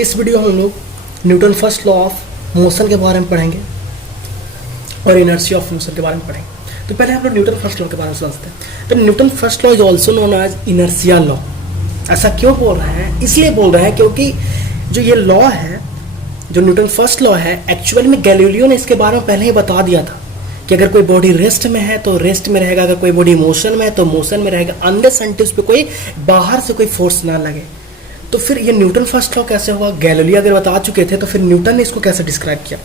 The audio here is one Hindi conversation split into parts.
इस वीडियो में हम लोग Newton first law of motion के बारे में पढ़ेंगे और इनर्शिया ऑफ मोशन के बारे में पढ़ेंगे। तो पहले हम लोग न्यूटन फर्स्ट लॉ के बारे में समझते हैं। तो Newton first law is also known as inertia law. ऐसा क्यों बोल रहे हैं? इसलिए बोल रहे हैं क्योंकि जो ये लॉ है, जो न्यूटन फर्स्ट लॉ है, एक्चुअल में गैलीलियो ने इसके बारे में पहले ही बता दिया था कि अगर कोई बॉडी रेस्ट में है तो रेस्ट में रहेगा, अगर कोई बॉडी मोशन में है तो मोशन में रहेगा, अनलेस अनटिल उस पर कोई बाहर से कोई फोर्स ना लगे। तो फिर ये न्यूटन फर्स्ट लॉ कैसे हुआ? गैलीलियो अगर बता चुके थे तो फिर न्यूटन ने इसको कैसे डिस्क्राइब किया?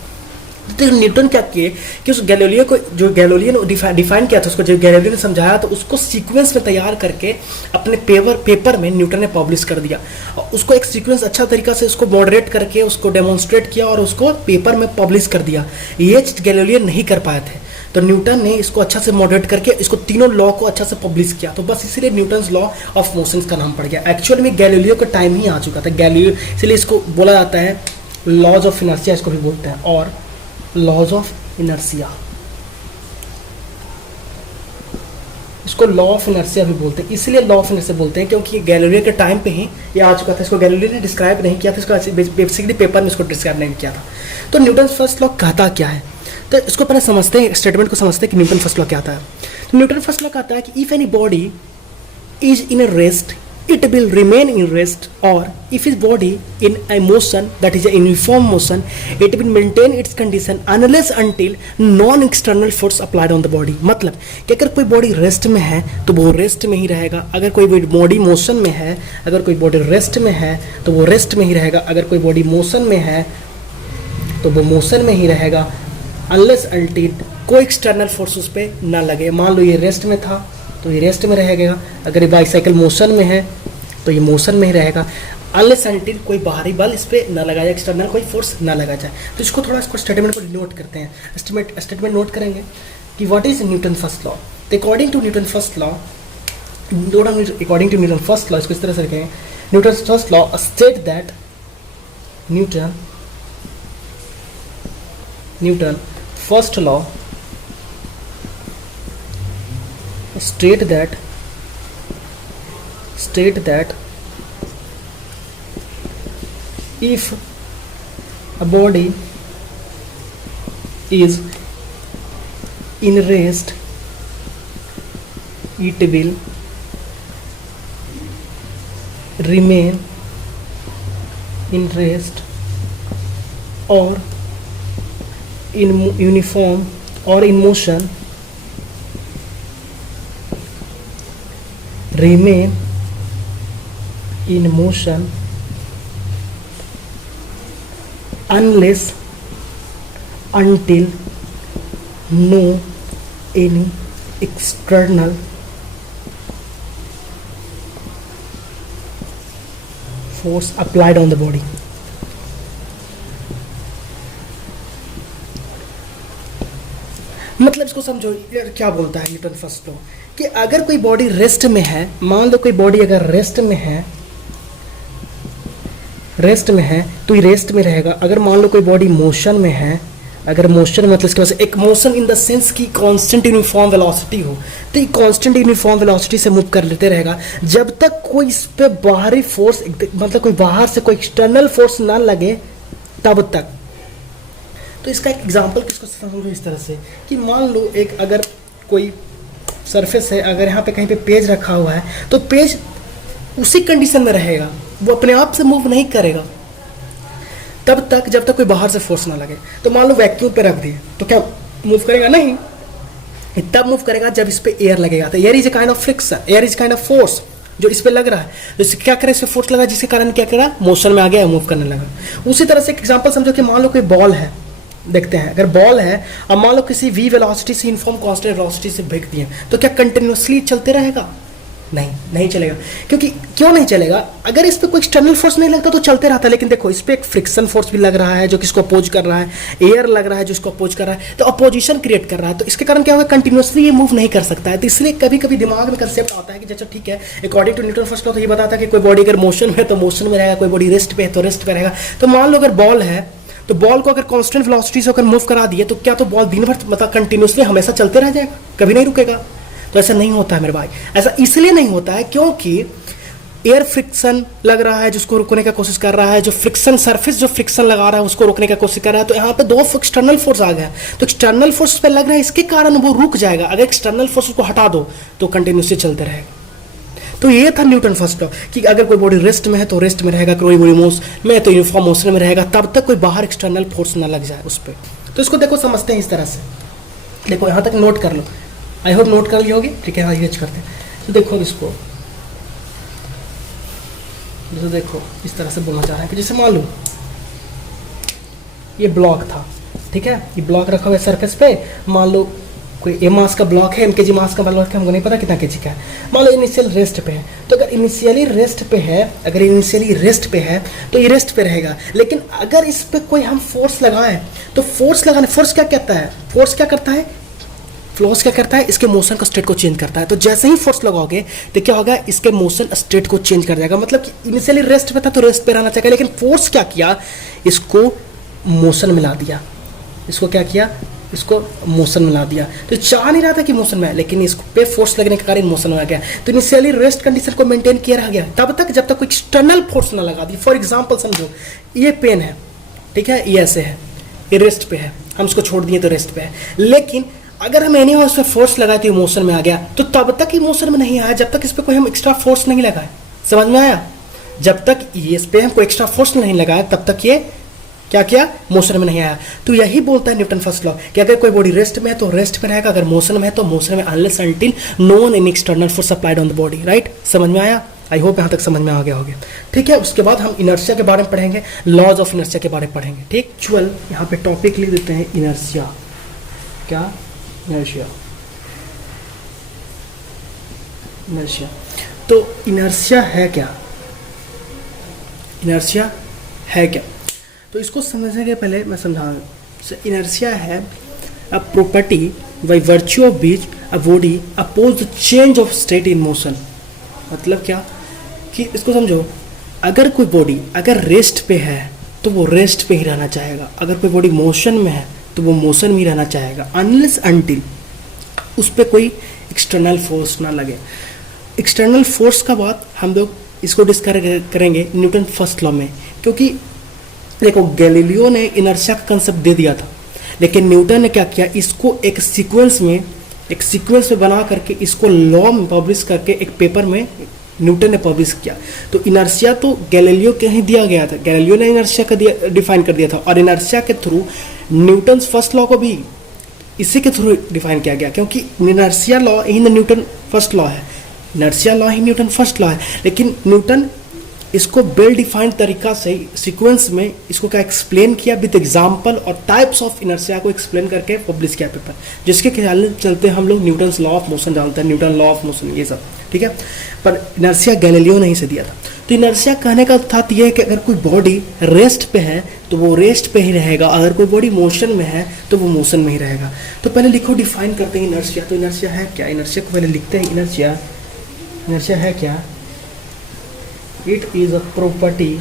तो न्यूटन क्या किए कि उस गैलीलियो को, जो गैलीलियो ने डिफाइन किया था, उसको जो गैलीलियो ने समझाया तो उसको सीक्वेंस में तैयार करके अपने पेपर में न्यूटन ने पब्लिश कर दिया। और उसको एक सीक्वेंस अच्छा तरीका से उसको मॉडरेट करके उसको डेमोन्स्ट्रेट किया और उसको पेपर में पब्लिश कर दिया। ये चीज गैलीलियो नहीं कर पाए थे, तो न्यूटन ने इसको अच्छा से मॉडरेट करके इसको तीनों लॉ को अच्छा से पब्लिश किया। तो बस इसीलिए न्यूटन लॉ ऑफ मोशंस का नाम पड़ गया। एक्चुअल में गैलीलियो का टाइम ही आ चुका था। गैलीलियो इसलिए इसको बोला जाता है लॉज ऑफ इनर्शिया, इसको भी बोलते हैं, और लॉज ऑफ इनर्शिया, इसको लॉ ऑफ इनर्शिया भी बोलते हैं। इसलिए लॉ ऑफ इनर्शिया बोलते हैं क्योंकि गैलीलियो के टाइम पे ही ये आ चुका था। इसको गैलीलियो ने डिस्क्राइब नहीं किया था, इसको बेसिकली पेपर में इसको डिस्क्राइब नहीं किया था। तो न्यूटन फर्स्ट लॉ कहता क्या है? तो इसको पहले समझते हैं, स्टेटमेंट को समझते हैं कि न्यूटन फर्स्ट लॉ क्या आता है। तो न्यूटन फर्स्ट लॉ कहता है कि if any body is in a rest it will remain in rest, or if his body in a motion, that is a uniform motion, it will maintain its condition unless until non external force applied on the body। मतलब कि अगर कोई बॉडी रेस्ट में है तो वो रेस्ट में ही रहेगा, अगर कोई बॉडी मोशन में है, अगर कोई बॉडी रेस्ट में है तो वो रेस्ट में ही रहेगा, अगर कोई बॉडी मोशन में है तो वो मोशन में ही रहेगा, अनलेस अनटिल कोई एक्सटर्नल फोर्स उस पर ना लगे। मान लो ये रेस्ट में था तो ये रेस्ट में रहेगा, अगर ये बाईसाइकिल मोशन में है तो ये मोशन में ही रहेगा, अनलेस अनटिल कोई बाहरी बल इस पर ना लगाया, एक्सटर्नल कोई फोर्स ना लगा जाए। तो इसको थोड़ा इसको स्टेटमेंट को नोट करते हैं। स्टेटमेंट नोट करेंगे कि what is Newton first law. तो according to Newton first law, इसको इस तरह से रखेंगे। Newton first law state that Newton first law state that if a body is in rest, it will remain in rest, or in uniform or in motion, remain in motion unless until no any external force applied on the body। मतलब इसको समझो यार क्या बोलता है न्यूटन फर्स्ट लॉ कि अगर कोई बॉडी रेस्ट में है, मान लो कोई बॉडी अगर रेस्ट में है तो ये रेस्ट में रहेगा। अगर मान लो कोई बॉडी मोशन में है, अगर मोशन में मतलब इसके पास एक मोशन इन द सेंस की कांस्टेंट यूनिफॉर्म वेलोसिटी हो, तो ये कांस्टेंट यूनिफॉर्म वेलोसिटी से मूव कर लेते रहेगा जब तक कोई इस पे बाहरी फोर्स, मतलब कोई बाहर से कोई एक्सटर्नल फोर्स ना लगे तब तक। तो इसका एक एग्जांपल किसको समझो इस तरह से कि मान लो एक अगर कोई सरफेस है, अगर यहाँ पे कहीं पे पेज रखा हुआ है तो पेज उसी कंडीशन में रहेगा, वो अपने आप से मूव नहीं करेगा तब तक जब तक कोई बाहर से फोर्स ना लगे। तो मान लो वैक्यूम पे रख दिए तो क्या मूव करेगा? नहीं, तब मूव करेगा जब इस पे एयर लगेगा। तो air is a kind of friction, air is kind of force जो इस पे लग रहा है। तो इससे क्या करे? इस पे फोर्स लगा जिसके कारण क्या करा? मोशन में आ गया, मूव करने लगा। उसी तरह से एक एग्जाम्पल समझो कि मान लो कोई बॉल है, देखते हैं अगर बॉल है, अब मान लो किसी v वेलोसिटी से यूनिफॉर्म कांस्टेंट वेलोसिटी से फेंक दिए तो क्या कंटिन्यूअसली चलते रहेगा? नहीं चलेगा। क्यों नहीं चलेगा? अगर इस पे कोई एक्सटर्नल फोर्स नहीं लगता तो चलते रहता है, लेकिन देखो इस पे एक फ्रिक्शन फोर्स भी लग रहा है जो किसको अपोज कर रहा है, एयर लग रहा है जो इसको अपोज कर रहा है, तो अपोजिशन क्रिएट कर रहा है। तो इसके कारण क्या होगा? कंटिन्यूअसली ये मूव नहीं कर सकता है। तो इसलिए कभी कभी दिमाग में कंसेप्ट आता है कि अच्छा ठीक है, according to Newton first law तो ये बताता है कि कोई बॉडी अगर मोशन में है तो मोशन में रहेगा, कोई बॉडी रेस्ट पे है तो रेस्ट पे रहेगा। तो मान लो अगर बॉल है तो बॉल को अगर कांस्टेंट वेलोसिटी से अगर मूव करा दिए तो क्या तो बॉल दिन भर मतलब कंटिन्यूअसली हमेशा चलते रह जाएगा, कभी नहीं रुकेगा? तो ऐसा नहीं होता है मेरे भाई। ऐसा इसलिए नहीं होता है क्योंकि एयर फ्रिक्शन लग रहा है जिसको रोकने का कोशिश कर रहा है, जो फ्रिक्शन सरफेस जो फ्रिक्शन लगा रहा है उसको रोकने का कोशिश कर रहा है। तो यहाँ पे दो एक्सटर्नल फोर्स आ गया, तो एक्सटर्नल फोर्स पे लग रहा है, इसके कारण वो रुक जाएगा। अगर एक्सटर्नल फोर्स उसको हटा दो तो कंटिन्यूसली चलते रहेगा। तो ये था न्यूटन फर्स्ट लॉ कि अगर कोई बॉडी रेस्ट में है तो रेस्ट में रहेगा, कोई बॉडी मोशन में है तो यूनिफॉर्म मोशन में रहेगा, तब तक कोई बाहर एक्सटर्नल फोर्स ना लग जाए उस पर। तो इसको देखो समझते हैं इस तरह से। देखो यहाँ तक नोट कर लो, आई होप नोट कर ली होगी, ठीक है। हाँ यूज करते हैं। तो देखो इसको, जैसे देखो इस तरह से बोलना चाह रहे हैं कि जैसे मान लो ये ब्लॉक था, ठीक है, ये ब्लॉक रखा हुआ है सरफेस पे। मान लो कोई ए मास का ब्लॉक है, mkg मास का ब्लॉक है, हमको नहीं पता कितना kg का है। मान लो इनिशियल रेस्ट पे है, तो अगर इनिशियली रेस्ट पे है, अगर इनिशियली रेस्ट पे है तो ये रेस्ट पे रहेगा। लेकिन अगर इस पे कोई हम फोर्स लगाएं तो फोर्स लगाने, फोर्स क्या कहता है, फोर्स क्या करता है, फोर्स क्या करता है, इसके मोशन का स्टेट को चेंज करता है। तो जैसे ही फोर्स लगाओगे तो क्या होगा, इसके मोशन स्टेट को चेंज कर जाएगा। मतलब कि इनिशियली रेस्ट पे था तो रेस्ट पे रहना चाहिए, लेकिन फोर्स क्या किया, इसको मोशन मिला दिया। इसको क्या किया, इसको मोशन मिला दिया। तो चाह नहीं रहा था कि मोशन में आए, लेकिन इसको पे फोर्स लगने के कारण मोशन में आ गया। तो इनिशियली रेस्ट कंडीशन को मेंटेन किया रह गया तब तक जब तक कोई एक्सटर्नल फोर्स ना लगा दी। फॉर एग्जांपल समझो ये पेन है, ठीक है, ये ऐसे है, ये रेस्ट पे है, हम इसको छोड़ दिए तो रेस्ट पे है। लेकिन अगर हम एनी उस पर फोर्स लगाए तो मोशन में आ गया, तो तब तक ये मोशन में नहीं आया जब तक इस पर कोई हम एक्स्ट्रा फोर्स नहीं लगाए। समझ में आया? जब तक इस पे हम कोई एक्स्ट्रा फोर्स नहीं लगाया तब तक ये क्या किया, मोशन में नहीं आया। तो यही बोलता है न्यूटन फर्स्ट लॉ कि अगर कोई बॉडी रेस्ट में है तो रेस्ट में रहेगा, अगर मोशन में है तो मोशन में, unless until no any external force applied on the body. Right, समझ में आया? आई होप यहाँ तक समझ में आ गया होगा। ठीक है, उसके बाद हम इनर्शिया के बारे में पढ़ेंगे, लॉज ऑफ इनर्शिया के बारे में पढ़ेंगे। ठीक, चल यहाँ पे टॉपिक लिख देते हैं इनर्शिया। क्या, इनर्शिया, इनर्शिया। तो इनर्शिया है क्या, इनर्शिया है क्या, तो इसको समझने के पहले मैं समझाऊँ। इनर्शिया है a property by virtue of which a body oppose the change of state in motion. मतलब क्या कि इसको समझो, अगर कोई बॉडी अगर रेस्ट पे है तो वो रेस्ट पे ही रहना चाहेगा, अगर कोई बॉडी मोशन में है तो वो मोशन में ही रहना चाहेगा, अनलेस अनटिल उस पर कोई एक्सटर्नल फोर्स ना लगे। एक्सटर्नल फोर्स का बात हम लोग इसको डिस्कस करेंगे न्यूटन फर्स्ट लॉ में, क्योंकि देखो गैलीलियो ने इनर्शिया का कंसेप्ट दे दिया था, लेकिन न्यूटन ने क्या किया, इसको एक सीक्वेंस में बना करके इसको लॉ में पब्लिश करके एक पेपर में न्यूटन ने पब्लिश किया। तो इनर्शिया तो गैलीलियो के ही दिया गया था, गैलीलियो ने इनर्शिया का डिफाइन कर दिया था, और इनर्शिया के थ्रू न्यूटन फर्स्ट लॉ को भी इसी के थ्रू डिफाइन किया गया, क्योंकि इनर्शिया लॉ ही न्यूटन फर्स्ट लॉ है, इनर्शिया लॉ ही न्यूटन फर्स्ट लॉ है। लेकिन न्यूटन इसको वेल डिफाइंड तरीका से सीक्वेंस में इसको क्या एक्सप्लेन किया विद एग्जांपल और टाइप्स ऑफ इनर्शिया को एक्सप्लेन करके पब्लिश किया पेपर, जिसके ख्याल चलते हम लोग न्यूटन लॉ ऑफ मोशन जानते हैं, न्यूटन लॉ ऑफ मोशन ये सब। ठीक है, पर इनर्शिया गैलीलियो ने ही से दिया था। तो इनर्शिया कहने का अर्थ ये है कि अगर कोई बॉडी रेस्ट पे है तो वो रेस्ट पे ही रहेगा, अगर कोई बॉडी मोशन में है तो वो मोशन में ही रहेगा। तो पहले लिखो, डिफाइन करते हैं इनर्शिया। तो इनर्शिया है क्या, इनर्शिया को पहले लिखते हैं। इनर्शिया है क्या, it is a property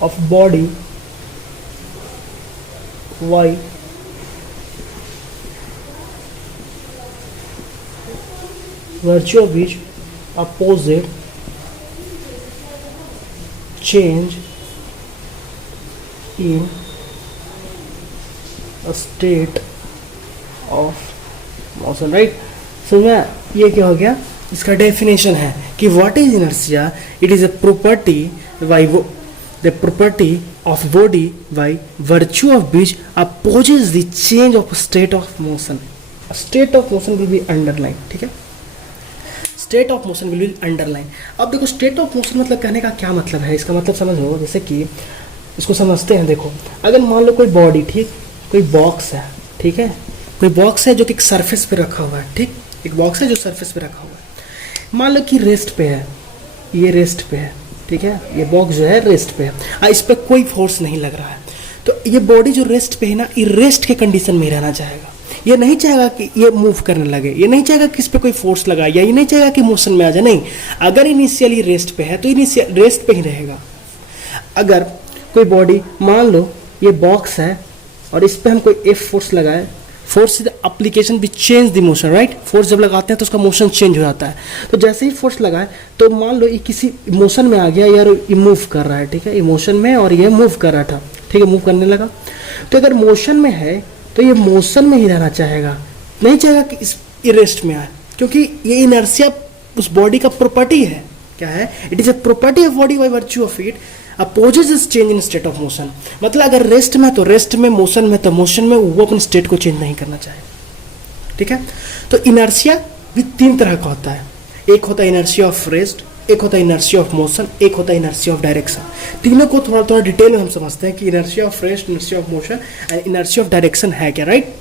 of body by virtue of which opposite change in state of motion. Right, समझ में? ये क्या हो गया, इसका डेफिनेशन है कि what is inertia, it is a property by the property of body by virtue of which opposes the change of state of motion. State of motion will be underline. ठीक है, state of motion will be underline. अब देखो स्टेट ऑफ मोशन मतलब कहने का क्या मतलब है, इसका मतलब समझो, जैसे कि इसको समझते हैं। देखो अगर मान लो कोई बॉडी, ठीक, कोई बॉक्स है, ठीक है, कोई बॉक्स है जो कि एक सरफेस पे रखा हुआ है, ठीक, एक बॉक्स है जो सरफेस पे रखा हुआ है। मान लो कि रेस्ट पे है, ये रेस्ट पे है, ठीक है, ये बॉक्स जो है रेस्ट पे है, इस पर कोई फोर्स नहीं लग रहा है। तो ये बॉडी जो रेस्ट पे है ना, ये रेस्ट के कंडीशन में ही रहना चाहेगा, ये नहीं चाहेगा कि ये मूव करने लगे, ये नहीं चाहेगा कि इस पर कोई फोर्स लगाए, या ये नहीं चाहेगा कि मोशन में आ जाए। नहीं, अगर इनिशियली रेस्ट पे है तो इनिशियल रेस्ट पे ही रहेगा। अगर कोई बॉडी, मान लो ये बॉक्स है और इस पे हम कोई एफ फोर्स लगाए, force is the application which change the motion, right. Force जब लगाते हैं तो उसका मोशन चेंज हो जाता है। तो जैसे ही फोर्स लगाए तो मान लो ये किसी मोशन में आ गया यार, ये मूव कर रहा है, ठीक है, ये मोशन में और ये मूव कर रहा था, ठीक है, मूव करने लगा। तो अगर मोशन में है तो ये मोशन में ही रहना चाहेगा, नहीं चाहेगा कि इस रेस्ट में आए, क्योंकि ये इनर्शिया उस बॉडी का प्रॉपर्टी है। क्या है? It is a property of body by virtue of it opposes is change in state of motion. मतलब अगर रेस्ट में तो रेस्ट में, मोशन में तो मोशन में, वो अपने स्टेट को चेंज नहीं करना चाहे, ठीक है। तो इनर्शिया भी तीन तरह का होता है, एक होता है इनर्शिया ऑफ रेस्ट, एक होता है इनर्शिया ऑफ मोशन, एक होता है इनर्शिया ऑफ डायरेक्शन। तीनों को थोड़ा थोड़ा डिटेल में हम समझते हैं कि inertia of rest, inertia of motion and inertia of direction है क्या, राइट।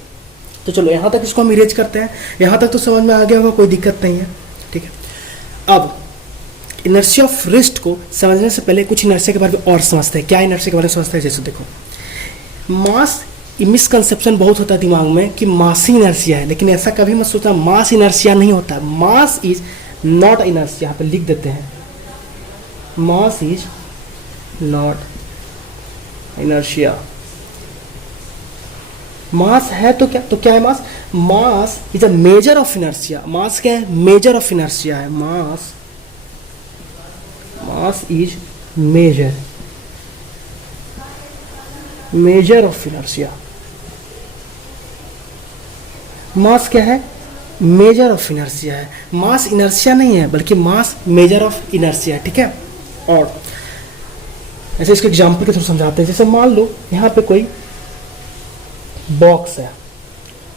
तो चलो यहाँ तक इसको हम इरेज करते हैं, यहाँ तक तो समझ में आ गया होगा, कोई दिक्कत नहीं है, ठीक है। अब इनर्शिया ऑफ रेस्ट को समझने से पहले कुछ इनर्शिया के बारे में और समझते हैं। क्या इनर्शिया के बारे में समझते हैं? जैसे देखो, मास मिसकंसेप्शन बहुत होता है दिमाग में कि मास ही इनर्शिया है, लेकिन ऐसा कभी मत सोचना, मास इनर्शिया नहीं होता। मास इज नॉट इनर्शिया, यहाँ पे लिख देते हैं, mass is not inertia. Mass है तो क्या, तो क्या है mass? Mass is a measure of inertia. Mass क्या है? मेजर ऑफ इनर्शिया है। Mass is measure of inertia. Mass क्या है? मेजर ऑफ इनर्शिया है। मास इनर्शिया नहीं है, बल्कि मास मेजर ऑफ इनर्शिया, ठीक है। और ऐसे इसको एग्जांपल के थ्रू समझाते हैं। जैसे मान लो यहाँ पे कोई बॉक्स है,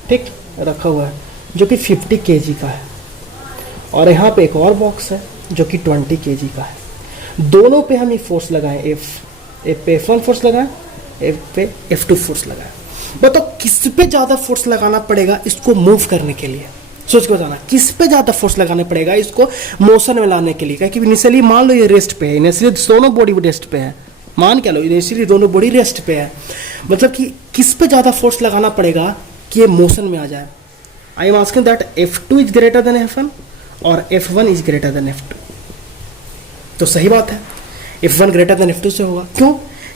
ठीक, रखा हुआ है, जो कि 50 kg का है, और यहाँ पे एक और बॉक्स है जो कि 20 kg का है। दोनों पे हम ये फोर्स लगाएं, एफ पे F1 फोर्स लगाएं, एफ पे F2 फोर्स लगाएं। बताओ किस पे ज़्यादा फोर्स लगाना पड़ेगा इसको मूव करने के लिए? सोच के बताना, किस पे ज़्यादा फोर्स लगाना पड़ेगा इसको मोशन में लाने के लिए? क्योंकि इनिशियली मान लो ये रेस्ट पे है, इनिशियली दोनों बॉडी रेस्ट पे है, मान क्या लो इनिशियली दोनों बॉडी रेस्ट पे है, मतलब कि किस पे ज़्यादा फोर्स लगाना पड़ेगा कि ये मोशन में आ जाए? I am asking that F2 is greater than F1 और F1 is greater than F2। तो सही बात है, F1 ग्रेटर देन F2 से होगा। क्यों?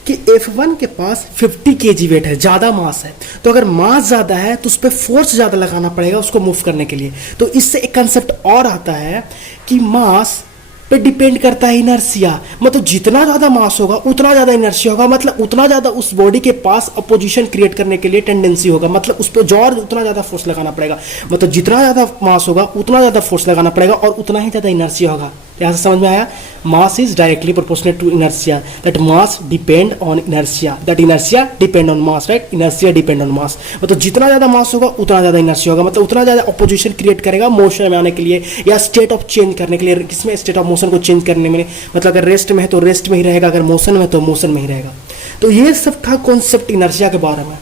कि F1 के पास 50 kg वेट है, ज़्यादा मास है, तो अगर मास ज़्यादा है तो उस पर फोर्स ज़्यादा लगाना पड़ेगा उसको मूव करने के लिए। तो इससे एक कंसेप्ट और आता है कि मास पे डिपेंड करता है इनर्शिया। मतलब जितना ज़्यादा मास होगा उतना ज़्यादा इनर्शिया होगा, मतलब उतना ज़्यादा उस बॉडी के पास अपोजिशन क्रिएट करने के लिए टेंडेंसी होगा, मतलब उस पर जोर उतना ज़्यादा फोर्स लगाना पड़ेगा। मतलब जितना ज़्यादा मास होगा उतना ज़्यादा फोर्स लगाना पड़ेगा और उतना ही ज़्यादा इनर्शिया होगा। यहाँ से समझ में आया? Mass is directly proportional to inertia, that mass depend on inertia, that inertia depend on mass, right. Inertia depend on mass, मतलब जितना ज़्यादा मास होगा उतना ज़्यादा इनर्शिया होगा, मतलब उतना ज़्यादा अपोजिशन क्रिएट करेगा मोशन में आने के लिए या स्टेट ऑफ चेंज करने के लिए। किसमें? स्टेट ऑफ मोशन को चेंज करने में। मतलब अगर रेस्ट में है तो रेस्ट में ही रहेगा, अगर मोशन में है तो मोशन में ही रहेगा। तो ये सब था कॉन्सेप्ट इनर्शिया के बारे में।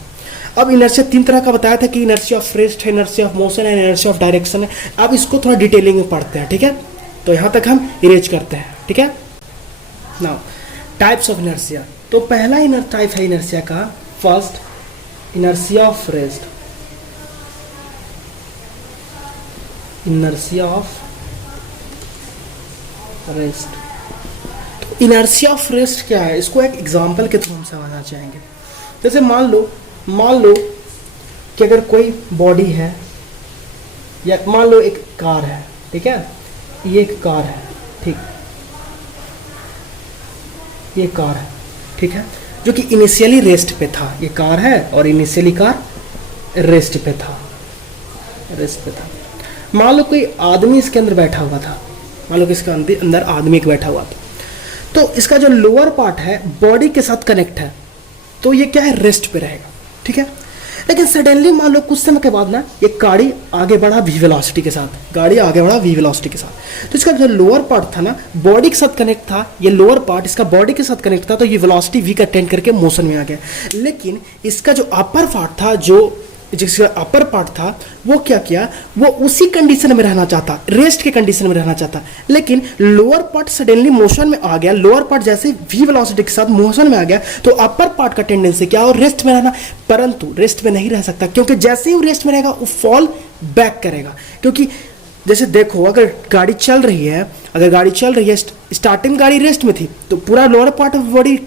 अब इनर्शिया तीन तरह का बताया था कि इनर्शिया ऑफ रेस्ट है, इनर्शिया ऑफ मोशन है, इनर्शिया ऑफ डायरेक्शन है। अब इसको थोड़ा डिटेलिंग में पढ़ते हैं, ठीक है। तो यहाँ तक हम इरेज करते हैं, ठीक है। Now types of inertia. तो पहला इनर टाइप है इनर्शिया का, first inertia of rest. Inertia of rest. तो इनर्शिया ऑफ रेस्ट क्या है? इसको एक एग्जांपल के थ्रू हम समझना चाहेंगे। जैसे मान लो कि अगर कोई बॉडी है, या मान लो एक कार है, ठीक है, ये एक कार है, ठीक, ये कार है, ठीक है, जो कि इनिशियली रेस्ट पे था। ये कार है और इनिशियली कार रेस्ट पे था, मान लो कोई आदमी इसके अंदर बैठा हुआ था, मान लो कि इसके अंदर आदमी एक बैठा हुआ था, तो इसका जो लोअर पार्ट है बॉडी के साथ कनेक्ट है, तो ये क्या है? रेस्ट पे रहेगा, ठीक है। लेकिन सडनली मान लो कुछ समय के बाद ना ये गाड़ी आगे बढ़ा वी वेलोसिटी के साथ, तो इसका जो लोअर पार्ट था ना बॉडी के साथ कनेक्ट था, ये लोअर पार्ट इसका बॉडी के साथ कनेक्ट था, तो ये वेलोसिटी v का अटेंड करके मोशन में आ गया। लेकिन इसका जो अपर पार्ट था, जिसका अपर पार्ट था, वो क्या किया? वो उसी कंडीशन में रहना चाहता, रेस्ट के कंडीशन में रहना चाहता, लेकिन लोअर पार्ट सडनली मोशन में आ गया। लोअर पार्ट जैसे वी वेलोसिटी के साथ मोशन में आ गया, तो अपर पार्ट का टेंडेंसी क्या हो? रेस्ट में रहना। परंतु रेस्ट में नहीं रह सकता, क्योंकि जैसे ही वो रेस्ट में रहेगा वो फॉल बैक करेगा, क्योंकि जैसे देखो, अगर गाड़ी चल रही है, स्टार्टिंग गाड़ी रेस्ट में थी तो पूरा लोअर पार्ट ऑफ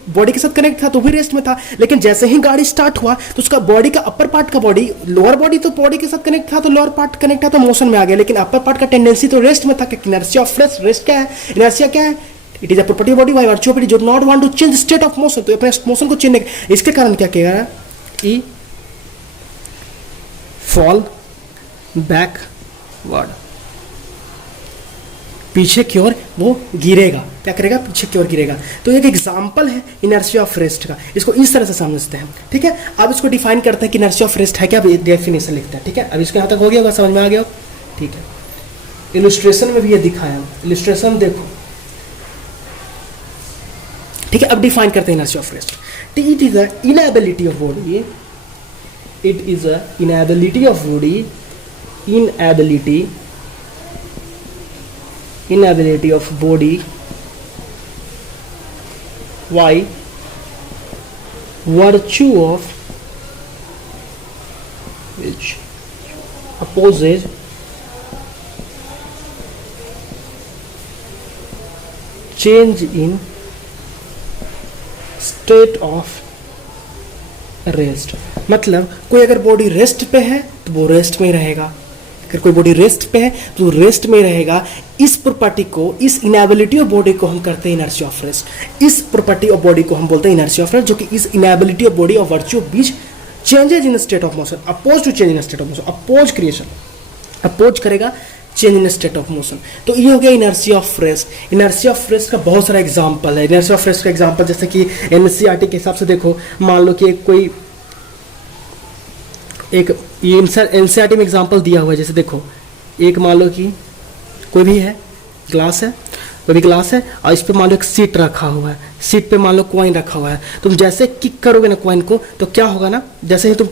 बॉडी के साथ कनेक्ट था तो भी रेस्ट में था, लेकिन जैसे ही गाड़ी स्टार्ट हुआ तो उसका बॉडी का अपर पार्ट का बॉडी, लोअर बॉडी तो बॉडी के साथ कनेक्ट था तो लोअर पार्ट कनेक्ट था तो मोशन में आ गया, लेकिन अपर पार्ट का टेंडेंसी तो रेस्ट में था। इनर्शिया ऑफ रेस्ट क्या है? इनर्शिया क्या है? It is a property of body by virtue of it do not want to change state of motion. तो अपने मोशन को चेंज, इसके कारण क्या किया? ई फॉल बैकवर्ड, पीछे की ओर वो गिरेगा। क्या करेगा? पीछे की ओर गिरेगा। तो एक एग्जांपल है इनर्शिया ऑफ रेस्ट का, इसको इस तरह से समझते हैं। ठीक है, अब इसको डिफाइन करते हैं कि इनर्शिया ऑफ रेस्ट है क्या, डेफिनेशन लिखते हैं। ठीक है, अब इसको यहाँ तक हो गया होगा, समझ में आ गया हो? ठीक है, इलस्ट्रेशन में भी ये दिखाया, इलस्ट्रेशन देखो। ठीक है, अब डिफाइन करते हैं inertia of rest. It is a inability of body, it is a inability of body, inability of body by virtue of which opposes change in state of rest. मतलब कोई अगर बॉडी रेस्ट पे है तो वो रेस्ट में रहेगा, अगर कोई बॉडी रेस्ट पे है तो रेस्ट में रहेगा। इस प्रॉपर्टी को, इस इनएबिलिटी ऑफ बॉडी को हम करते हैं इनर्शिया ऑफ रेस्ट। इस प्रॉपर्टी ऑफ बॉडी को हम बोलते हैं इनर्शिया ऑफ रेस्ट, जो कि इस inability of body of virtue of बीच changes in state of motion, oppose to change in state of motion, oppose creation, oppose करेगा change in state of motion. तो ये हो गया inertia of rest. Inertia of rest का बहुत सारा एग्जांपल है। इनर्शिया ऑफ रेस्ट का एग्जांपल जैसे कि एनसीईआरटी के हिसाब से देखो, मान लो कि कोई एक ये एनसीईआरटी में एग्जांपल दिया हुआ है। जैसे देखो, एक मान लो कि कोई भी है, ग्लास है, कोई भी ग्लास है और इस पे मान लो एक सीट रखा हुआ है, सीट पे मान लो कॉइन रखा हुआ है। तुम जैसे किक करोगे ना कॉइन को, तो क्या होगा ना, जैसे ही तुम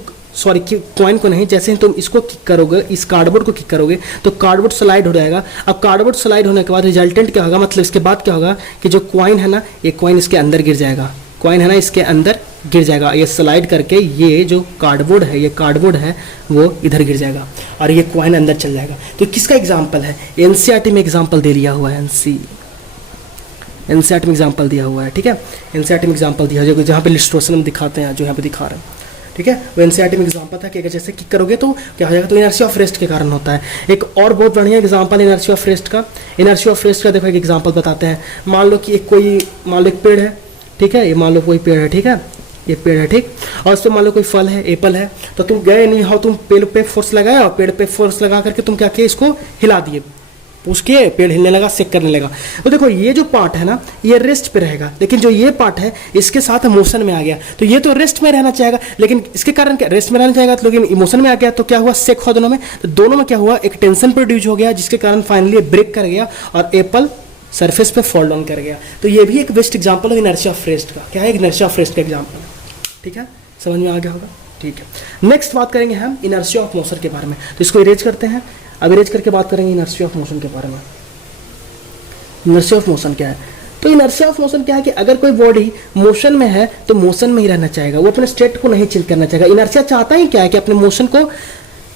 कॉइन को नहीं, जैसे ही तुम इसको किक करोगे, इस कार्डबोर्ड को किक करोगे तो कार्डबोर्ड स्लाइड हो जाएगा। अब कार्डबोर्ड स्लाइड होने के बाद रिजल्टेंट क्या होगा, मतलब इसके बाद क्या होगा कि जो कॉइन है ना, ये कॉइन इसके अंदर गिर जाएगा, कॉइन है ना इसके अंदर गिर जाएगा। ये स्लाइड करके ये जो कार्डबोर्ड है, ये कार्डबोर्ड है वो इधर गिर जाएगा और ये कॉइन अंदर चल जाएगा। तो किसका एग्जांपल है? एनसीईआरटी में एग्जांपल दे लिया हुआ है, एनसीईआरटी में एग्जांपल दिया हुआ है। ठीक है, एनसीईआरटी में एग्जांपल दिया है, जो जहाँ पे इलस्ट्रेशन में दिखाते हैं, जो यहाँ पे दिखा रहे हैं। ठीक है, वो एनसीईआरटी में एग्जांपल था कि अगर जैसे किक करोगे तो क्या हो जाएगा, तो इनर्शिया ऑफ रेस्ट के कारण होता है। एक और बहुत बढ़िया एग्जांपल इनर्शिया ऑफ रेस्ट का, इनर्शिया ऑफ रेस्ट का देखो एक एग्जांपल बताते हैं। मान लो कि मान लो एक पेड़ है, ठीक है, ये मान लो कोई पेड़ है, ठीक है, ये पेड़ है, ठीक, और उस पर मान लो कोई फल है, एप्पल है, तो तुम गए नहीं हो, तुम पेड़ पे फोर्स लगाया और पेड़ पे फोर्स लगा करके तुम क्या किए, इसको हिला दिए, उसके पेड़ हिलने लगा, सेक करने लगा। तो देखो ये जो पार्ट है ना, ये रेस्ट पे रहेगा, लेकिन जो ये पार्ट है इसके साथ मोशन में आ गया, तो ये तो रेस्ट में रहना चाहेगा, लेकिन इसके कारण क्या, रेस्ट में रहना चाहेगा, तो लेकिन इमोशन में आ गया, तो क्या हुआ, सेक हुआ दोनों में। तो दोनों में क्या हुआ, एक टेंशन प्रोड्यूस हो गया, जिसके कारण फाइनली ब्रेक कर गया और एप्पल सरफेस पे फॉल डाउन कर गया। तो ये भी एक बेस्ट एग्जांपल है इनर्शिया ऑफ रेस्ट का। क्या है, इनर्शिया ऑफ रेस्ट का एग्जांपल। ठीक है, समझ में आ गया होगा। ठीक है, नेक्स्ट बात करेंगे हम इनर्शिया ऑफ मोशन के बारे में। तो इसको इरेज करते हैं, अब इरेज करके बात करेंगे इनर्शिया ऑफ मोशन के बारे में। इनर्शिया ऑफ मोशन क्या है? तो इनर्शिया ऑफ मोशन क्या है कि अगर कोई बॉडी मोशन में है तो मोशन में ही रहना चाहेगा, वो अपने स्टेट को नहीं चेंज करना चाहेगा। इनर्शिया चाहता ही क्या है कि अपने मोशन को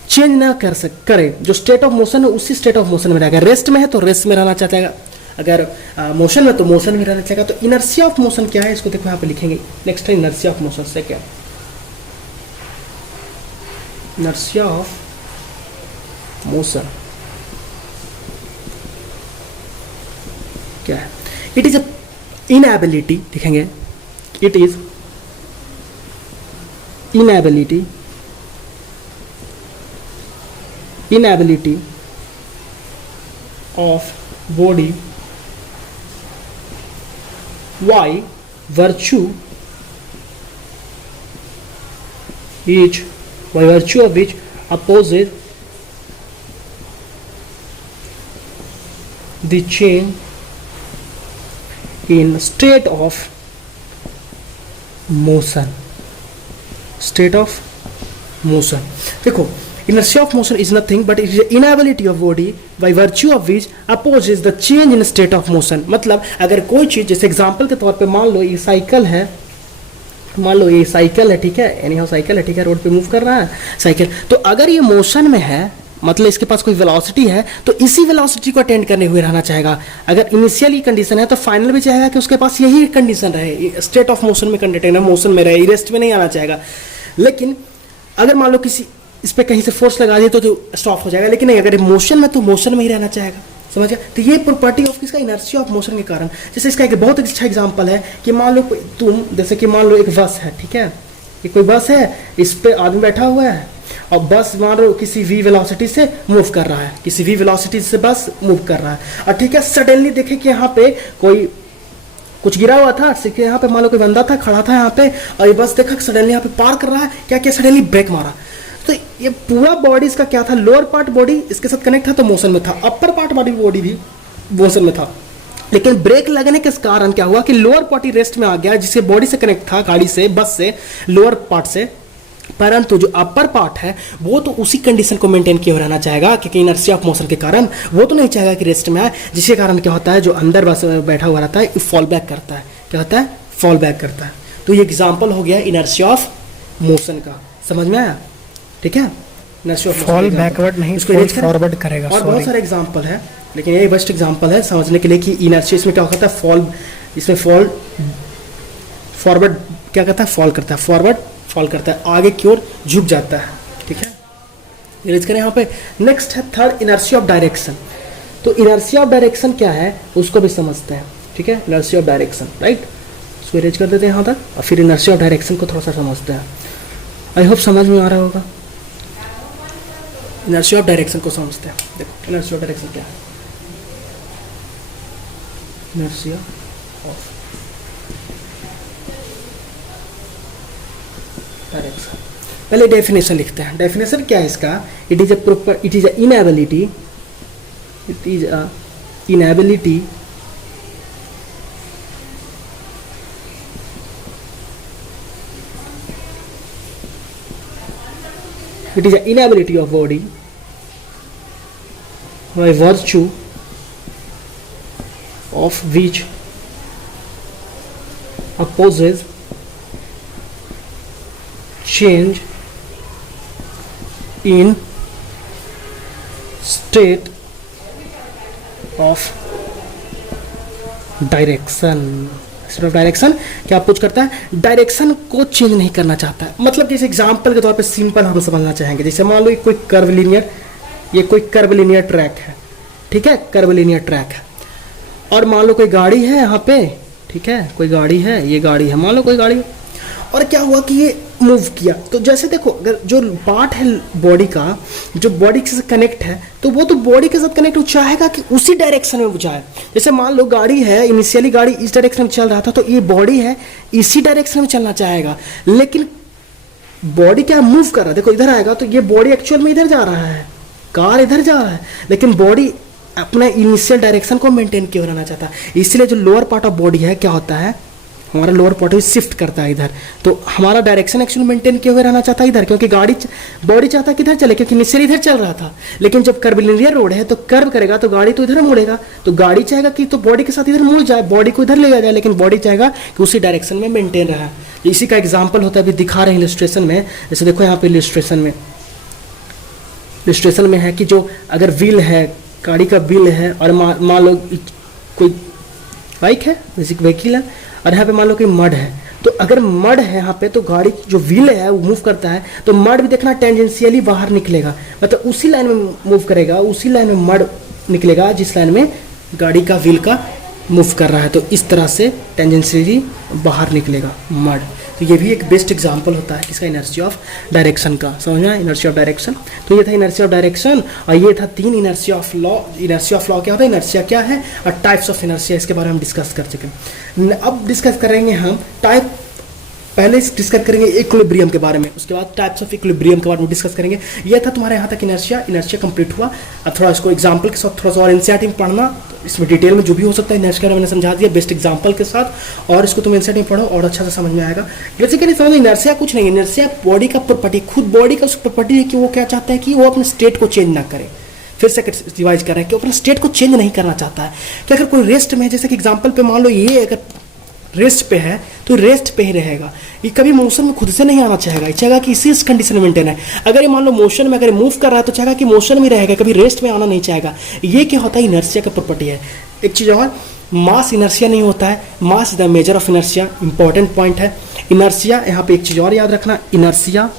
चेंज ना करे, जो स्टेट ऑफ मोशन है उसी स्टेट ऑफ मोशन में रहेगा। रेस्ट में है तो रेस्ट में रहना चाहता है, अगर मोशन में तो मोशन में रहना चाहेगा। तो इनर्शिया ऑफ मोशन क्या है, इसको देखो यहाँ पे लिखेंगे। नेक्स्ट है इनर्शिया ऑफ मोशन से क्या, इनर्शिया ऑफ मोशन क्या है? इट इज अ इनएबिलिटी, लिखेंगे it is inability of body by virtue of which opposes the change in state of motion, देखो inertia of motion is nothing but it is the inability of body by virtue of which opposes the change in state of motion। मतलब अगर कोई चीज, जैसे एग्जांपल के तौर पे मान लो ये साइकिल है, ठीक है, एनी हाउ साइकिल है, ठीक है, रोड पे मूव कर रहा है साइकिल। तो अगर ये मोशन में है मतलब इसके पास कोई वेलोसिटी है तो इसी वेलोसिटी को अटेंड करने हुए रहना चाहेगा। अगर इनिशियली कंडीशन है तो फाइनल भी चाहेगा कि उसके पास यही कंडीशन रहे, स्टेट ऑफ मोशन में कंटेनर मोशन में रहे, रेस्ट में नहीं आना चाहेगा। लेकिन अगर मान लो किसी इस पर कहीं से फोर्स लगा दिए तो स्टॉप हो जाएगा, लेकिन नहीं, अगर मोशन में तो मोशन में ही रहना चाहेगा। समझ गया? तो ये प्रॉपर्टी ऑफ किसका, इनर्शिया ऑफ मोशन के कारण। जैसे इसका एक बहुत अच्छा एग्जांपल है कि मान लो तुम, जैसे कि मान लो एक बस है, ठीक है, कि कोई बस है, इस पे आदमी बैठा हुआ है और बस मान लो किसी v वेलोसिटी से मूव कर रहा है, किसी v वेलोसिटी से बस मूव कर रहा है, और ठीक है सडनली देखे कि यहाँ पे कोई कुछ गिरा हुआ था, यहाँ पे मान लो कोई बंदा था खड़ा था यहाँ पे, और ये बस देखा सडनली यहाँ पे पार कर रहा है, क्या क्या सडनली ब्रेक मारा। तो ये पूरा बॉडी इसका क्या था, लोअर पार्ट बॉडी इसके साथ कनेक्ट था तो मोशन में था, अपर पार्ट बॉडी भी मोशन में था। लेकिन ब्रेक लगने के कारण क्या हुआ कि लोअर पार्ट रेस्ट में आ गया, जिससे बॉडी से कनेक्ट था, गाड़ी से, बस से, लोअर पार्ट से, परंतु जो अपर पार्ट है वो तो उसी कंडीशन को मेंटेन किए रहना चाहेगा, क्योंकि इनर्शिया ऑफ मोशन के कारण वो तो नहीं चाहेगा कि रेस्ट में आए, जिसके कारण क्या होता है, जो अंदर बस बैठा हुआ रहता है फॉल बैक करता है। क्या होता है, फॉल बैक करता है। तो ये एग्जाम्पल हो गया इनर्शिया ऑफ मोशन का, समझ में आया? ठीक है, इनर्शिया ऑफ फॉल बैकवर्ड नहीं, फॉरवर्ड करेगा। और बहुत सारे एग्जाम्पल है, लेकिन ये बेस्ट एग्जाम्पल है समझने के लिए कि इनर्शिया इसमें क्या होता है, फॉल, इसमें फॉल फॉरवर्ड क्या करता है, फॉल करता है, फॉरवर्ड फॉल करता है, आगे की ओर झुक जाता है। ठीक है, इरेज करें यहाँ पे। नेक्स्ट है थर्ड, इनर्शिया ऑफ डायरेक्शन। तो इनर्शिया ऑफ डायरेक्शन क्या है उसको भी समझते हैं। ठीक है, इनर्शिया ऑफ डायरेक्शन, राइट, उसको इरेज कर देते हैं यहाँ तक, और फिर इनर्शिया ऑफ डायरेक्शन को थोड़ा सा समझते हैं। आई होप समझ में आ रहा होगा। इनर्शिया ऑफ डायरेक्शन को समझते हैं। देखो इनर्शिया ऑफ डायरेक्शन क्या है, इनर्शिया ऑफ डायरेक्शन। पहले डेफिनेशन लिखते हैं। डेफिनेशन क्या है इसका, it is a inability, it is a inability it is an inability of body by virtue of which opposes change in state of direction। Of direction क्या पुश करता है, डायरेक्शन को चेंज नहीं करना चाहता है। मतलब जैसे एग्जांपल के तौर पे सिंपल हम समझना चाहेंगे, जैसे मान लो कोई कर्वलिनियर, ये कोई कर्वलिनियर ट्रैक है, ठीक है, कर्वलिनियर ट्रैक है, और मान लो कोई गाड़ी है यहाँ पे, ठीक है, कोई गाड़ी है, ये गाड़ी है, मान लो कोई गाड़ी, और क्या हुआ कि ये मूव किया। तो जैसे देखो, अगर जो पार्ट है बॉडी का, जो बॉडी से कनेक्ट है, तो वो तो बॉडी के साथ कनेक्ट, वो चाहेगा कि उसी डायरेक्शन में वो जाए। जैसे मान लो गाड़ी है, इनिशियली गाड़ी इस डायरेक्शन में चल रहा था, तो ये बॉडी है इसी डायरेक्शन में चलना चाहेगा, लेकिन बॉडी क्या मूव कर रहा है, देखो इधर आएगा तो ये बॉडी एक्चुअल में इधर जा रहा है, कार इधर जा रहा है, लेकिन बॉडी अपने इनिशियल डायरेक्शन को मेंटेन किए रहना चाहता है। इसलिए जो लोअर पार्ट ऑफ बॉडी है क्या होता है, हमारा लोअर पार्ट शिफ्ट करता है इधर, तो हमारा डायरेक्शन एक्चुअली मेंटेन किए हुए रहना चाहता है इधर, क्योंकि बॉडी चाहता है कि इधर चले, क्योंकि इनिशियल इधर चल रहा था, लेकिन जब कर्वलिनियर रोड है तो कर्व करेगा तो गाड़ी तो इधर मुड़ेगा, तो गाड़ी चाहेगा कि तो बॉडी के साथ इधर मुड़ जाए, बॉडी को इधर ले जाए, लेकिन बॉडी चाहेगा कि उसी डायरेक्शन में मेंटेन रहा। इसी का एग्जाम्पल होता है, अभी दिखा रहे हैं इलस्ट्रेशन में। जैसे देखो यहाँ पे इलस्ट्रेशन में है कि जो अगर व्हील है, गाड़ी का व्हील है, और मान लो कोई बाइक है, बेसिक व्हीकल है, और यहाँ पे मान लो कि मड है, तो अगर मड है यहाँ पे तो गाड़ी जो व्हील है वो मूव करता है, तो मड भी देखना टेंजेंशियली बाहर निकलेगा, मतलब उसी लाइन में मूव करेगा, उसी लाइन में मड निकलेगा जिस लाइन में गाड़ी का व्हील का मूव कर रहा है, तो इस तरह से टेंजेंशियली बाहर निकलेगा मड। तो ये भी एक बेस्ट एग्जांपल होता है किसका, इनर्शिया ऑफ डायरेक्शन का। समझना, इनर्शिया ऑफ डायरेक्शन। तो ये था इनर्शिया ऑफ डायरेक्शन, और ये था 3 inertia of law. Inertia of law क्या होता है, इनर्शिया क्या है, और टाइप्स ऑफ इनर्शिया, इसके बारे में हम डिस्कस कर चुके हैं। अब डिस्कस करेंगे हम टाइप, पहले डिस्कस करेंगे इक्विलिब्रियम के बारे में, उसके बाद टाइप्स ऑफ इक्विलिब्रियम के बारे में डिस्कस करेंगे। ये था तुम्हारे यहाँ तक इनर्शिया कंप्लीट हुआ। अब थोड़ा इसको एग्जांपल के साथ थोड़ा सा और एनसीईआरटी में पढ़ना, इसमें डिटेल में जो भी हो सकता है इनर्शिया मैंने समझा दिया बेस्ट एग्जांपल के साथ, और इसको तुम एनसीईआरटी में पढ़ो और अच्छा से समझ में आएगा। बेसिकली समझ, इनर्शिया कुछ नहीं, इनर्शिया बॉडी का प्रॉपर्टी, खुद बॉडी का प्रॉपर्टी है कि वो क्या चाहता है कि वो अपने स्टेट को चेंज ना करे। फिर से रिवाइज कर रहे हैं कि अपना स्टेट को चेंज नहीं करना चाहता है। कि अगर कोई रेस्ट में, जैसे कि एग्जांपल पे मान लो ये अगर रेस्ट पे है तो रेस्ट पे ही रहेगा, ये कभी मोशन में खुद से नहीं आना चाहेगा, ये चाहेगा कि इसी कंडीशन में मेंटेन है। अगर ये मान लो मोशन में अगर मूव कर रहा है तो चाहेगा कि मोशन में रहेगा, कभी रेस्ट में आना नहीं चाहेगा। ये क्या होता है, इनर्शिया का प्रॉपर्टी है। एक चीज़ और, मास इनर्शिया नहीं होता है, mass is the measure of inertia, important point है। इनर्शिया, यहाँ पे एक चीज़ और याद रखना, inertia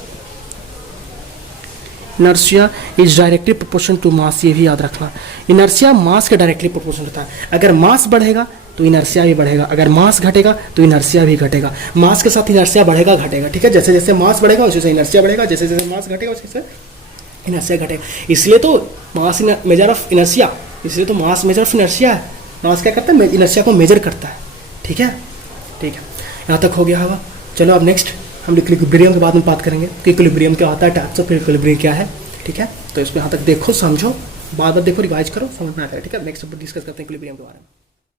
is directly proportion to mass, ये भी याद रखना। इनर्शिया मास के डायरेक्टली प्रोपोर्शन होता है। अगर मास बढ़ेगा तो इनर्शिया भी बढ़ेगा, अगर मास घटेगा तो इनर्शिया भी घटेगा। मास के साथ इनर्शिया बढ़ेगा घटेगा, ठीक है। जैसे जैसे मास बढ़ेगा उसी से इनर्शिया बढ़ेगा, जैसे जैसे मास घटेगा उसी से इनर्शिया घटेगा। इसलिए तो मास मेजर ऑफ इनर्शिया, इसलिए तो मास मेजर ऑफ इनर्शिया है। मास क्या करता है, इनर्शिया को मेजर करता है, ठीक है। ठीक है, यहाँ तक हो गया होगा। चलो अब नेक्स्ट हम इक्विलिब्रियम के बाद में बात करेंगे कि इक्विलिब्रियम क्या होता है, टाइप्स ऑफ इक्विलिब्रियम क्या है, ठीक है। तो इसमें यहाँ तक देखो, समझो, बार बार देखो, रिवाइज करो, समझ में आ जाएगा, ठीक है। नेक्स्ट डिस्कस करते हैं इक्विलिब्रियम के बारे में।